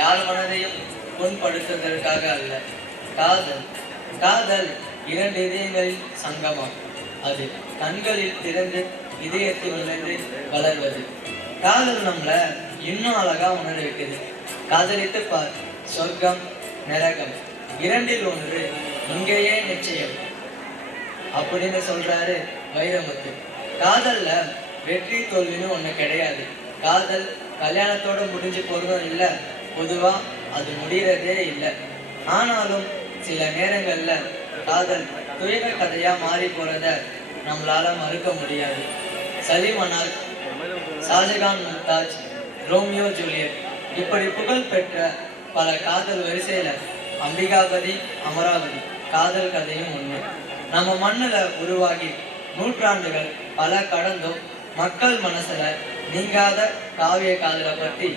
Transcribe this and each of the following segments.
யார் மனதையும் புண்படுத்துவதற்காக அல்ல. காதல் காதல் இரண்டு இதயங்களில் சங்கமம். அது கண்களில் திறந்து இதயத்தில் நுழைந்து வளர்வது. காதல் நம்மள இன்னும் அழகா உணர வைக்குது. காதலித்து பார், சொர்க்கம் நரகம் இரண்டில் ஒன்று இங்கேயே நிச்சயம் அப்படின்னு சொல்றாரு வைரமுத்து. காதல்ல வெற்றி தோல்வின்னு ஒண்ணு கிடையாது. காதல் கல்யாணத்தோட முடிஞ்சு போறதும் இல்லை, பொதுவா அது முடியறதே இல்லை. ஆனாலும் சில நேரங்கள்ல காதல் துயர கதையா மாறி போறத நம்மளால மறுக்க முடியாது. சலிமனார், ஷாஜகான் மும்தாஜ், ரோமியோ ஜூலியட் இப்படி புகழ் பெற்ற பல காதல் வரிசையில அம்பிகாபதி அமராவதி காதல் கதையும் ஒண்ணு. நம்ம மண்ணுல உருவாகி நூற்றாண்டுகள் பல கடந்தும் மக்கள் மனசுல நீங்காத காவிய காதலை பத்தி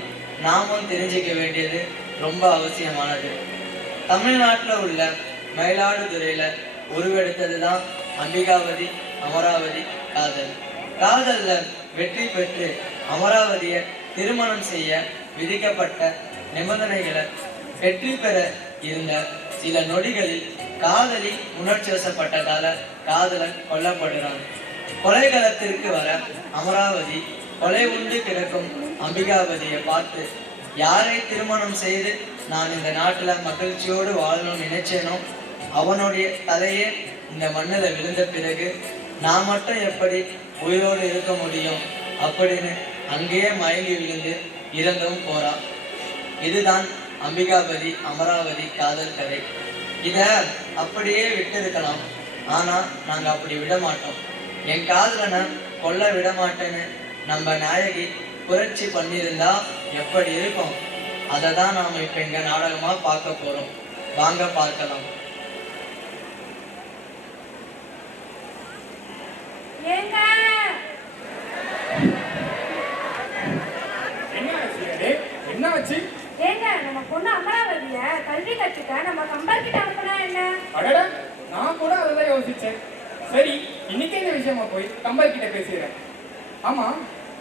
நாமும் தெரிஞ்சுக்க வேண்டியது ரொம்ப அவசியமானது. தமிழ்நாட்டில் உள்ள மயிலாடுதுறையில உருவெடுத்ததுதான் அம்பிகாவதி அமராவதி காதல். காதல்ல வெற்றி பெற்று அமராவதியை திருமணம் செய்ய விதிக்கப்பட்ட நிபந்தனைகளை வெற்றி பெற இருந்த சில நொடிகளில் காதலி உணர்ச்சி வசப்பட்டதால காதலன் கொல்லப்படுறான். கொலைகளத்திற்கு வர அமராவதி கொலை உண்டு கிடக்கும் அம்பிகாவதியை பார்த்து, யாரை திருமணம் செய்து நான் இந்த நாட்டுல மகிழ்ச்சியோடு வாழணும்னு நினைச்சேனோ அவனுடைய தலையே இந்த மண்ணில் விழுந்த பிறகு நான் மட்டும் எப்படி உயிரோடு இருக்க முடியும் அப்படின்னு அங்கேயே மயங்கி விழுந்து இறந்தும் போறான். இதுதான் அம்பிகாபதி அமராவதி காதல் கதை. இத அப்படியே விட்டு இருக்கலாம், ஆனா நாங்க அப்படி விட மாட்டோம். என் காதலனை கொல்ல விட மாட்டேன்னு நம்ம நாயகி புரட்சி பண்ணியிருந்தா எப்படி இருக்கும்? அதை தான் நாம இப்ப எங்க நாடகமா பார்க்க போறோம். வாங்க பார்க்கலாம். என்னாச்சு? ஏங்க, நம்ம பொண்ணு அமராவதிய கல்வி கற்றுக்க நம்ம கம்பர்கிட்ட அனுப்புனா என்ன? அடடா, நான் கூட அதெல்லாம் யோசிச்சேன். சரி, இன்னைக்கு இந்த விஷயமா போய் கம்பர் கிட்ட பேசிடுறேன். ஆமா,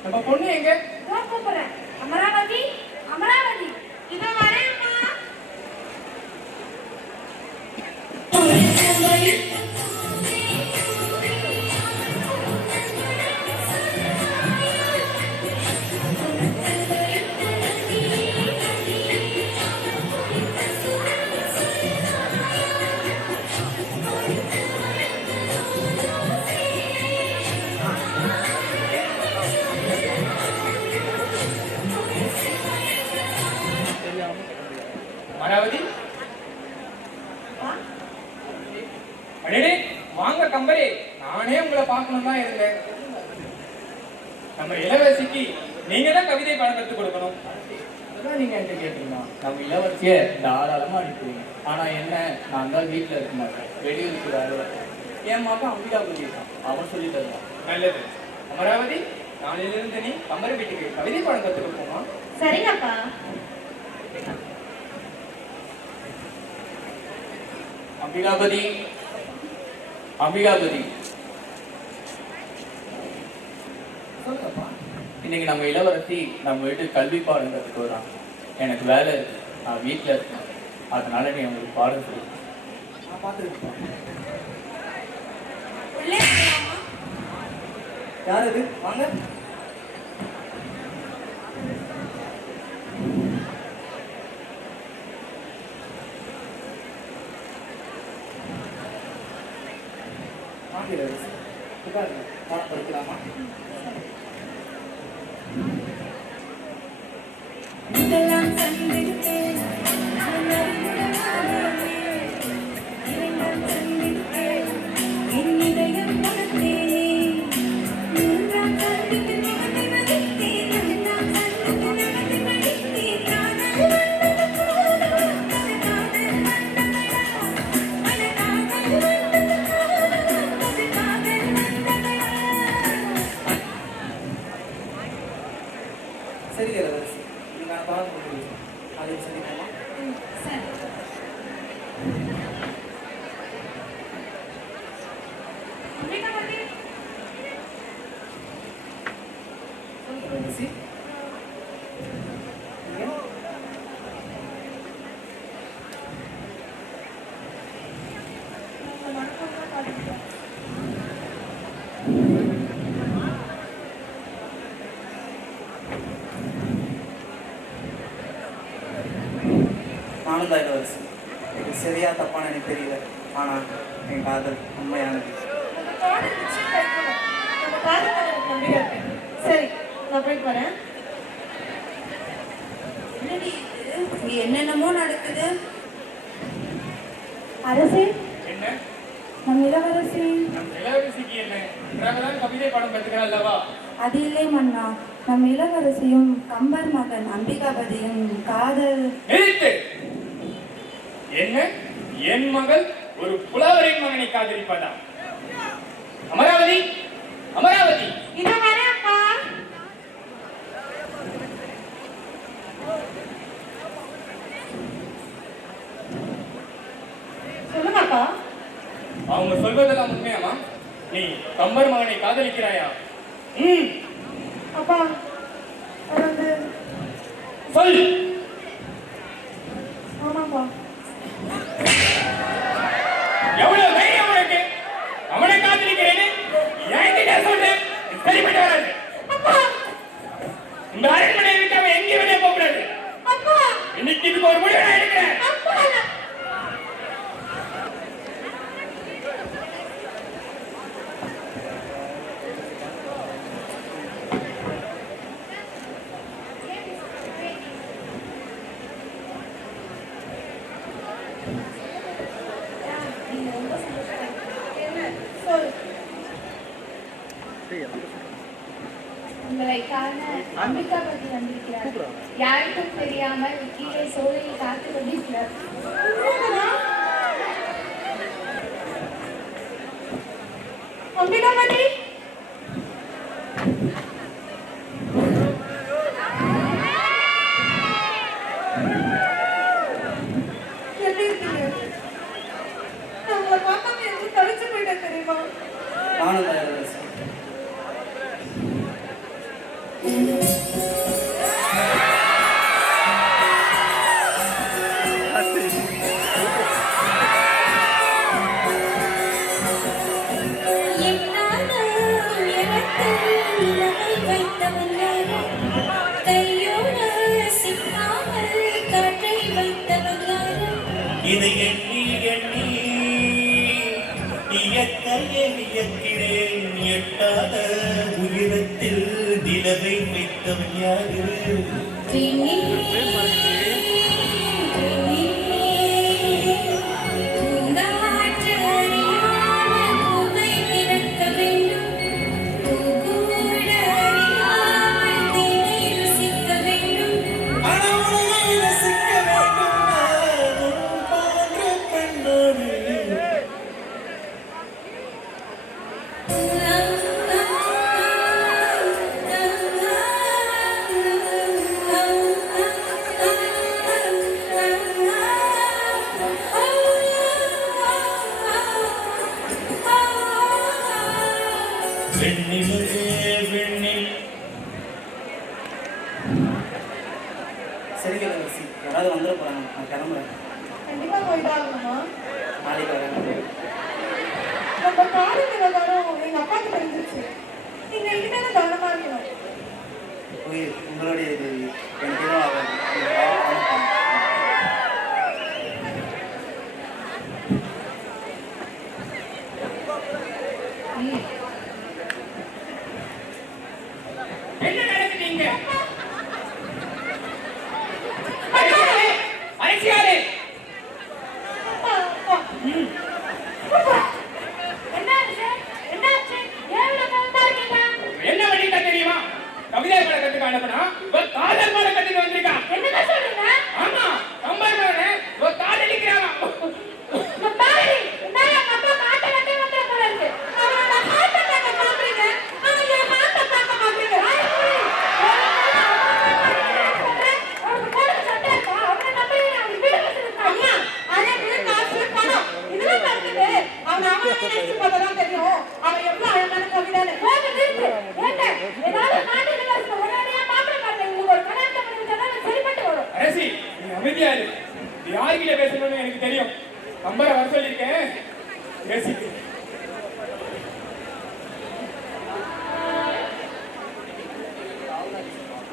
நம்ம பொண்ணு எங்க? கூப்பிடுறேன். அமராவதி, அமராவதி, இதோ வரேன்மா. அமராவதி, அடடே வாங்க கம்பரே, நானே உங்களை பார்க்கணும் தான் இருந்தேன். நம்ம இளவரசிக்கு நீங்க தான் கவிதை பாடம் கற்றுக் கொடுக்கணும். அதான் நீங்க என்கிட்ட கேட்டீங்கன்னா நம்ம இளவரசிய தாராளமா அனுப்புவீங்க. ஆனா என்ன, நான் தான் வீட்டுல இருக்க மாட்டேன், வெளியூருக்கு வேலை. என் மாப்பா அம்பிகாபதி தான், அவன் சொல்லி தருவான். நல்லது அமராவதி, நாளிலிருந்து நீ கம்பரை வீட்டுக்கு கவிதை பாடம் கற்றுக் கொடுப்போமா? சரிங்கப்பா. அம்பிகாபதி, அம்பிகாபதி, இன்னைக்கு நம்ம இளவரசி நம்ம வீட்டுக்கு கல்வி பாடம் கற்றுக்கு வரான். எனக்கு வேலை இருக்கு, நான் வீட்டில் இருக்கேன், அதனால நீ அவங்களுக்கு பாடம் சொல்லு. நான் பார்த்துருக்கேன். யார் அது? வாங்க. படிக்கலாமா? நானும் தான் இளவரசி. இது சரியா தப்பான்னு எனக்கு தெரியல. ஆனால் என் காதல் உண்மையானது. நம்ம காதல் நிச்சயம் கைகூடும். நம்ம காதல் மேல எனக்கு நம்பிக்கை இருக்கு. சரி, நான் போயிட்டு வரேன். என்னடி இது? இங்க என்னென்னமோ நடக்குது. அரசே, என்ன நம் இளவரசி. நம் இளவரசிக்கு என்ன நன்றாகதான் கவிதை பாடம் கற்றுக்கிறாள் அல்லவா? அது இல்லை மன்னா, நம் இளவரசியும் கம்பர் மகன் அம்பிகாபதியும் காதல். நிறுத்து! என்ன என் மகள் ஒரு புலவரின் மகனை காதலிப்பதா? அமராவதி, அமராவதி! இதோ வரேன் அப்பா. சொல்லுங்க அப்பா. அவங்க சொல்வதெல்லாம் உண்மையாமா? நீ கம்பர் மகனை காதலிக்கிறாயா? அப்பா, அது வந்து சொல். ஆமாப்பா. எவ்வளவு தைரியம் உனக்கு? அவனை காதலிக்கிறேன்னு என்கிட்ட சொல்லு. சரிப்பட்டு வராது. அப்பா, இந்த அரண்மனையை விட்டு அவன் எங்கேயும் வெளியே போகக்கூடாது. அப்பா, இன்னைக்கு இதுக்கு ஒரு முடிவு நான் எடுக்கிறேன். அப்பா. உங்களை காண அம்பிகாபதி வந்திருக்கிறார். யாருக்கும் தெரியாமல் கீழே சோலையில் காத்து கொண்டிருக்கிறார். அம்பிகாபதி, எப்படி இருக்கீங்க? நான் உங்களை பார்க்காம எனக்கு தவிச்சு போயிட்டேன் தெரியுமா? நானும் தான் இளவரசி. இதை எண்ணி எண்ணி இயற்கையை வியக்கிறேன். எட்டாத உயரத்தில் நிலவை வைத்தவன் யாரு? சரி இளவரசி, யாராவது வந்துட போறாங்க. நான் கிளம்புறேன். கண்டிப்பா போய்தான் ஆகணுமா? நாளைக்கு வரேன். நம்ம காதல் விவகாரம் எங்க அப்பாவுக்கு தெரிஞ்சிருச்சு. நீங்க இனிமேல கவனமா இருக்கணும். உங்களுடைய இது எனக்கு எதுவும் ஆகாது. நீங்க கவனிப்பாங்க. என்ன நடக்குது இங்க? அரசியாரே, அரசியாரே! அப்பா, அப்பா. அப்பா, என்னாச்சு? என்னாச்சு? ஏன் இவ்வளவு கோவமா இருக்கீங்க? என்ன பண்ணிட்டா தெரியுமா? கவிதை பாட கத்துக்க அனுப்புனா இவ காதல் பாட கத்துக்க வந்திருக்கா. என்னங்க சொல்றீங்க? ஆமா, கம்பர் மகனை இவ காதலிக்கிறானா? இந்த பாரு, நான் எங்க அப்பா காட்ட கட்டி வந்துட போல இருக்கு. அவனோட ஹார்ட் அட்டாக்க பாக்குறீங்க, ஆனா என் ஹார்ட் அட்டாக்க பாக்குறீங்க. அவனுக்கு போடுற சட்டை இருக்கா? அவனை நம்புறீங்க, அவனுக்கு வீடு வச்சிருக்கா? ஐயா, அழகு, காசு, பணம், இதெல்லாம் பார்த்துட்டு அவனை நினைச்சு பார்த்தாதான் தெரியும் அவன் எவ்வளவு அழகான கவிதான்னு. போதும், நிறுத்து. ஏங்க, ஏதாவது நாட்டு இளவரசனை உடனடியா மாப்பிள்ளை பார்க்க உங்களுக்கு ஒரு கல்யாணத்தை பண்ணி வச்சாதான் அது சரிப்பட்டு வரும். அரசி, நீ அமைதியா இரு. நீ யார்கிட்ட பேசணும்னு எனக்கு தெரியும். கம்பரை வர சொல்லியிருக்கேன், பேசிட்டு.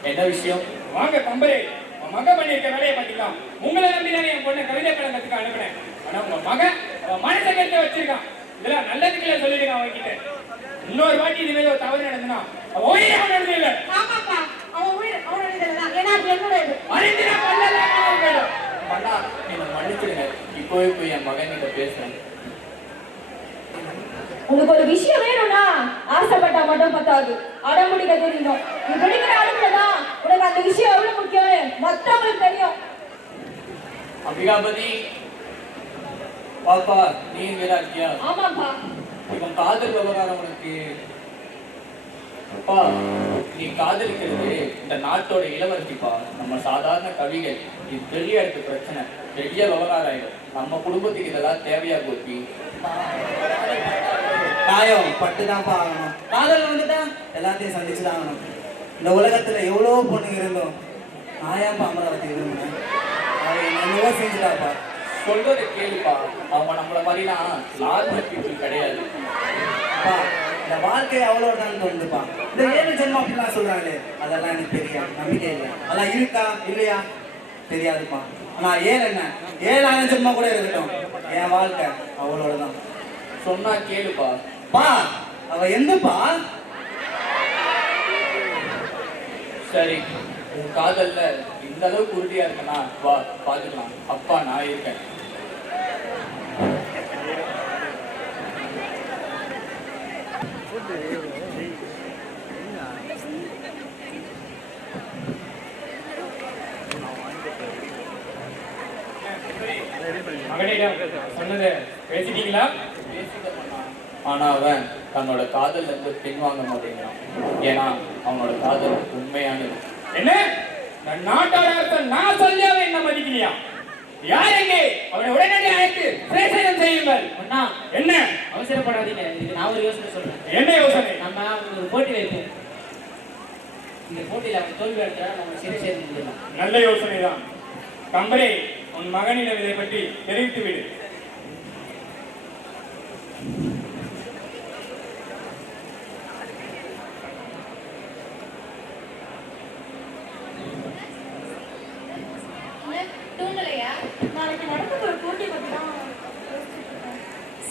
என்ன விஷயம்? வாங்க கம்பரே, உன் மகன் பண்ணியிருக்க வேலையை பார்த்துக்கலாம். உங்களை நம்பிதானே என் பொண்ணை கவிதை கழகத்துக்கு அனுப்பினேன். ஆனா உங்க மகன் அவன் மனசை கெடுத்து வச்சிருக்கான். இதெல்லாம் நல்லதுக்குள்ள சொல்லிருக்கான் அவன்கிட்ட. இன்னொரு வாட்டி இது மேல ஒரு தவறு நடந்துனா அவன் உயிரை அவனோட இல்லை. ஆமாப்பா, அவன் உயிர் அவனோட தான். ஏன்னா அது என்னோட இது. அறிந்தினா பல்லெல்லாம் போயிடும். அண்ணா என்னை மன்னிச்சிடுங்க. இப்போவே போய் என் மகன் கிட்ட பேசுறேன். உனக்கு ஒரு விஷயம் வேணும்னா ஆசைப்பட்டா மட்டும் பத்தாது, அடம்பிடிக்க தெரியணும். நீ பிடிக்கிற அடம்புலதான் உனக்கு அந்த விஷயம் எவ்வளவு முக்கியம்னு மத்தவங்களுக்கு தெரியும். அம்பிகாபதி பாப்பா, நீ இங்கதான் இருக்கியா? ஆமாப்பா. இவன் காதல் விவகாரம் உனக்கு அப்பா, நீ காதலிக்கிறது இந்த நாட்டோட இளவரசிப்பா. நம்ம சாதாரண கவிகள். இது பெரிய இடத்து பிரச்சனை, பெரிய விவகாரம் ஆயிடும். நம்ம குடும்பத்துக்கு இதெல்லாம் தேவையா கோபி? காயம் பட்டுதான்ப்பா ஆகணும். காதல் வந்துட்டா எல்லாத்தையும் சந்திச்சுதான் ஆகணும். இந்த உலகத்துல எவ்வளோ பொண்ணுங்க இருந்தோம், நான் ஏன்ப்பா அமராவதி விரும்பினேன். அவன் என்னவோ செஞ்சுட்டாப்பா. சொல்றதை கேளுப்பா. அவங்க நம்மள மாதிரிலாம் நார்மல் பீப்புள் கிடையாது. அப்பா, இந்த வாழ்க்கை அவ்வளோ தான் தோணுதுப்பா. இந்த 7 ஜென்மம் அப்படிலாம் சொல்றாங்களே, அதெல்லாம் எனக்கு தெரியாது, நம்பிக்கை இல்லை. அதெல்லாம் இருக்கா இல்லையா தெரியாதுப்பா. ஆனா 7 என்ன 7,000 ஜென்மம் கூட இருக்கட்டும், என் வாழ்க்கை அவளோட தான். சொன்னா கேளுப்பா. பா, அவ எந்தப்பா? சரி, உன் காதல்ல இந்த அளவுக்கு உறுதியா இருக்கனா வா பாத்துக்கலாம். அப்பா நான் இருக்கேன். மகனிடம் சொன்னதை பேசிட்டீங்களா? ஆனா அவன் தன்னோட காதல்ல இருந்து பின்வாங்க மாட்டேங்கிறான். ஏன்னா அவனோட காதல் உண்மையானது. என்ன நான் நாட்டோட அர்த்தம் நான் சொல்லி அவன் என்ன மதிக்கலையா? யார் எங்கே? அவனை உடனடியாக அழைத்து பிரேசனம் செய்யுங்கள். அண்ணா, என்ன அவசரப்படாதீங்க. இதுக்கு நான் ஒரு யோசனை சொல்றேன். என்ன யோசனை? நம்ம ஒரு போட்டி வைப்போம். இந்த போட்டியில அவன் தோல்வி அடைஞ்சா நம்ம சிறை சேர்ந்து முடியலாம். நல்ல யோசனை தான். கம்பரே, உன் மகனிடம் இதை பற்றி தெரிவித்து விடு. தூங்கலையா? நாளைக்கு நடக்க ஒரு போட்டி பத்தி தான் யோசிச்சுட்டு இருக்கேன்.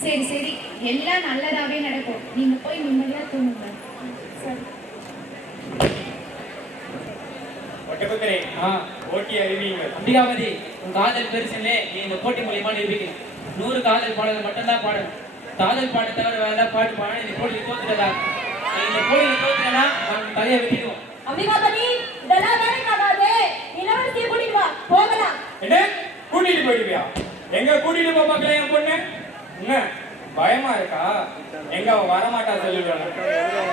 சரி சரி, எல்லாம் நல்லதாவே நடக்கும். நீங்க போய் நிம்மதியா தூங்குங்க. சரி. ஒட்டக்குதிரை, போட்டி அறிவியுங்கள். அம்பிகாபதி, உன் காதல் பெருசுன்னு நீ இந்த போட்டி மூலியமா நிரூபிக்கணும். 100 காதல் பாடல்கள் மட்டும்தான் பாடணும். காதல் பாட தவிர வேற ஏதாவது பாட்டு பாட இந்த போட்டியில் தோத்துட்டதா? நீ இந்த போட்டியில் தோத்துட்டா நான் தலையை வெட்டிடுவோம். அம்பிகாபதி, இதெல்லாம் வேலைக்கு ஆகாது. இளவரசியை கூட்டிட்டு வா, போகலாம். என்ன கூட்டிட்டு போயிடுவியா? எங்க கூட்டிட்டு போக பார்க்கல என் பொண்ணு? என்ன பயமா இருக்கா? எங்க அவன் வரமாட்டா சொல்லிடுவாங்க.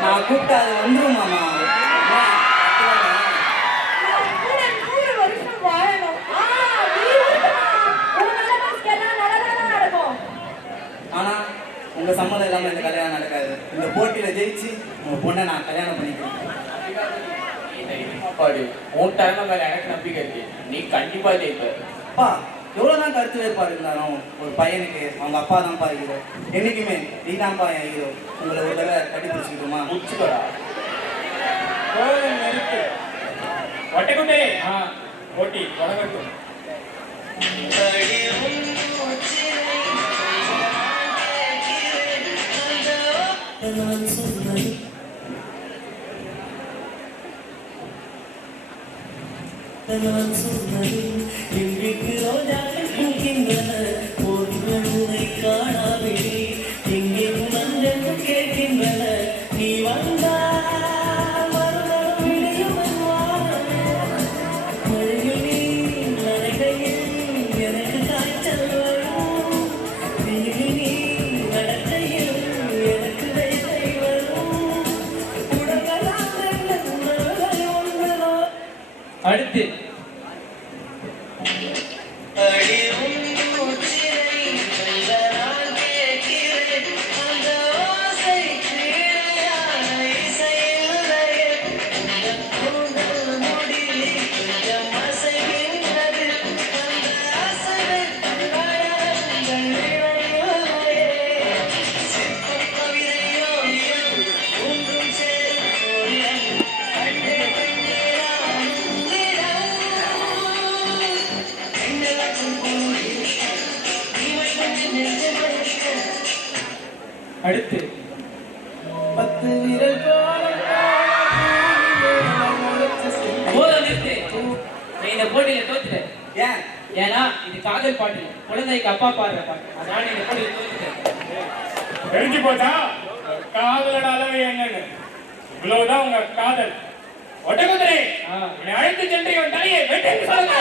நான் கூப்பிட்டா அது வந்துரும் மாமா. கூட 100 வருஷம் வாழணும். நீ ஊருக்குமா? உன் நல்ல மனசுக்கெல்லாம் நல்லதாதான் நடக்கும். ஆனா உங்க சம்மதம் இல்லாம இந்த கல்யாணம் நடக்காது. இந்த போட்டியில ஜெயிச்சு உங்க பொண்ணை நான் கல்யாணம் பண்ணிக்கிறேன். பாடு, உன் திறமை மேல எனக்கு நம்பிக்கை இருக்கு. நீ கண்டிப்பா ஜெயிப்ப. அப்பா, எவ்வளவுதான் கருத்து வேறுபாடு இருந்தாலும் ஒரு பையனுக்கு அவங்க அப்பா தான்ப்பா ஹீரோ. என்னைக்குமே நீ தான்ப்பா என் ஹீரோ. உங்களை ஒரு தடவை கட்டி பிடிச்சிக்கிட்டுமா? முடிச்சுக்கடா. நிறுத்து. ஒட்டக்குண்டே, போட்டி தொடங்கட்டும். நான் சொன்னது இன்றைக்கு ரோஜாக்கள் பூக்கின்றன. போர்கள் உன்னை காணாவிடி எங்கே மஞ்சள் கேட்கின்றன. நீ வந்தால் மறுநாள் விடியும் மழையில் நீ நனைகையில் எனக்கு காய்ச்சல் வரும். வெயிலில் நீ நடக்கையில் எனக்கு வேலை வரும். உடம்பெல்லாம் உணர்வுகள் ஒன்றோ. அடுத்து அடுத்து 10 விரல் போல போதும் நிறுத்து. நீ இந்த போட்டியில தோத்துட்ட. ஏன் ஏன்னா இது காதல் பாட்டு இல்ல. குழந்தைக்கு அப்பா பாடுற பாட்டு. அதனால நீ இந்த போட்டியில தோத்துட்ட. தெரிஞ்சு போச்சா காதலோட அளவு என்னன்னு? இவ்வளவுதான் உங்க காதல். ஒட்டகுதிரை உன்னை அழைத்து சென்று இவன் தலையை வெட்டு சொல்லுங்க.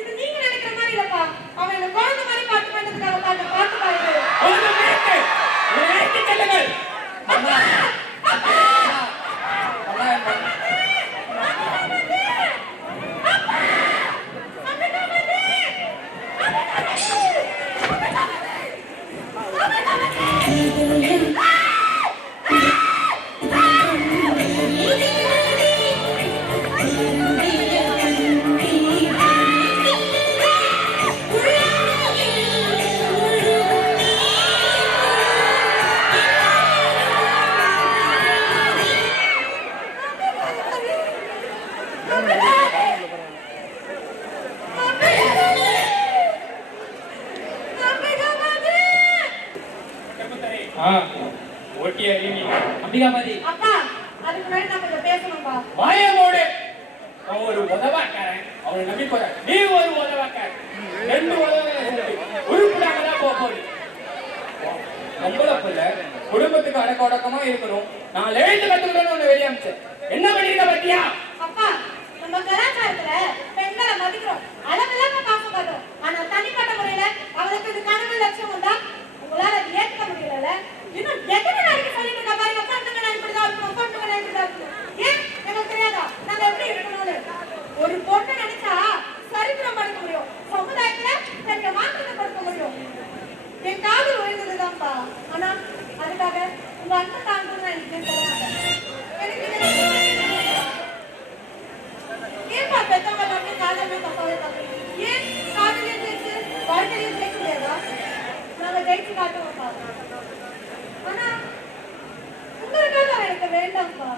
இது நீங்க நினைக்கிற மாதிரி இல்லப்பா. அவன் என்ன குழந்தை மாதிரி பாட்டு பண்ணதுக்காக பாட்டு பாட்டு ஒரு மினிட்டு. உன்னை அழைத்து செல்லுங்கள். அம்மா அம்மா ஓட்டியாரி அம்பிகாபதி அப்பா அதுக்கு முன்னாடி நான் கொஞ்சம் பேசணும்ப்பா. வாயமோடு அவன் ஒரு உதவாக்காரன். அவனை நம்பி போற நீ ஒரு உதவாக்காரன். 2 உதவாக்காரன் உருப்படாமதான் போகுது. நம்மள குடும்பத்துக்கு அடக்க உடக்கமா இருக்கணும். நான் எழுத்து கத்துக்கணும்னு ஒண்ணு வெளியே அமிச்சேன். என்ன பண்ணிருக்க பத்தியா? அப்பா நம்ம கலாச்சாரத்துல பெண்களை மதிக்கிறோம், அளவில்லாம பாசம் காட்டுறோம். ஆனா தனிப்பட்ட முறையில அவளுக்கு இது கனவு லட்சம் உண்டா? உங்களால அது ஏற்க முடியல. இன்னும் எத்தனை நாளைக்கு சொல்லிட்டு இருக்க பாருங்க, பொண்ணுங்க நான் இப்படிதான் இருக்கணும், பொண்ணுங்க நான் இப்படிதான் இருக்கணும். ஏன் எனக்கு தெரியாதா நாங்க எப்படி இருக்கணும்னு? ஒரு பொண்ணு நினைச்சா சரித்திரம் படிக்க முடியும், சமுதாயத்துல பெரிய மாற்றத்தை கொடுக்க முடியும். என் காதல் உயர்ந்ததுதான்ப்பா. ஆனா அதுக்காக உங்க அன்பை தாங்கணும்னு நான் எனக்கு சொல்ல மாட்டேன். ஏன்பா பெத்தவங்க மட்டும் காதலே தப்பாவே தப்பு? ஏன் காதலையும் ஜெயிச்சு வாழ்க்கையிலையும் ஜெயிக்க முடியாதா? நாங்க ஜெயிச்சு காட்டுவோம்ப்பா. ஆனா உங்களுக்காக அவன் எனக்கு வேண்டாம்ப்பா.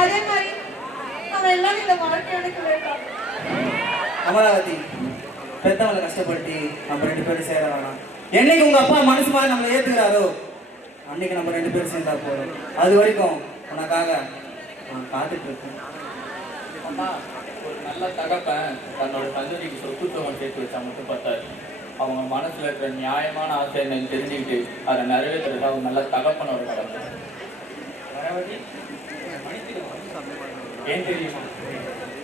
அதே மாதிரி அவன் எல்லாம் இந்த வாழ்க்கை எனக்கு வேண்டாம். அமராவதி பெத்தவங்களை கஷ்டப்படுத்தி நம்ம 2 பேரும் சேர வேணாம். என்னைக்கு உங்க அப்பா மனசு மாதிரி நம்மளை ஏத்துக்கிறாரோ அன்னைக்கு நம்ம 2 பேரும் சேர்ந்தா போதும். அது வரைக்கும் உனக்காக நான் காத்துட்டு இருக்கேன். அம்மா, ஒரு நல்ல தகப்பன் தன்னோட கல்லூரிக்கு சொத்துத்தொகை சேர்த்து வச்சா மட்டும் பத்தாது. அவங்க மனசுல இருக்கிற நியாயமான ஆசை என்னன்னு தெரிஞ்சுக்கிட்டு அதை நிறைவேற்றுறது அவங்க நல்ல தகப்பனோட கடமை. ஏன் தெரியுமா?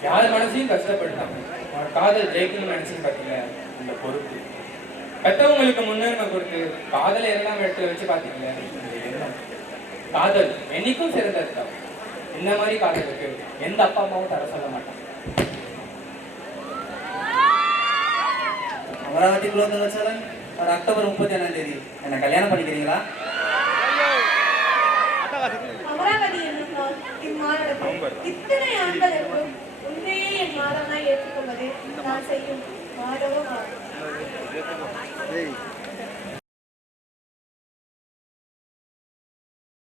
யார் மனசையும் கஷ்டப்படுத்தாம அவன் காதல் ஜெயிக்கணும்னு நினைச்சுன்னு பார்த்தீங்க. இந்த பொறுப்பு பெற்றவங்களுக்கு முன்னுரிமை கொடுத்து காதலை 2ஆம் இடத்துல வச்சு பார்த்தீங்களே, இந்த எண்ணம். காதல் என்னைக்கும் சிறந்தது தான். இந்த மாதிரி காதலுக்கு எந்த அப்பா அம்மாவும் தர சொல்ல மாட்டாங்க. அமராவதி குலோத்துங்கச்சலன் ஒரு அக்டோபர் 31 என்ன கல்யாணம் பண்ணிக்கிறீங்களா? அமராவதி என்னப்பா இம்மாநிலத்தில் இத்தனை ஆண்களுக்கு உண்மையே என் மாதமாய் ஏற்றுக்கொள்வதே நான் செய்யும் மாதவோ மாதம்.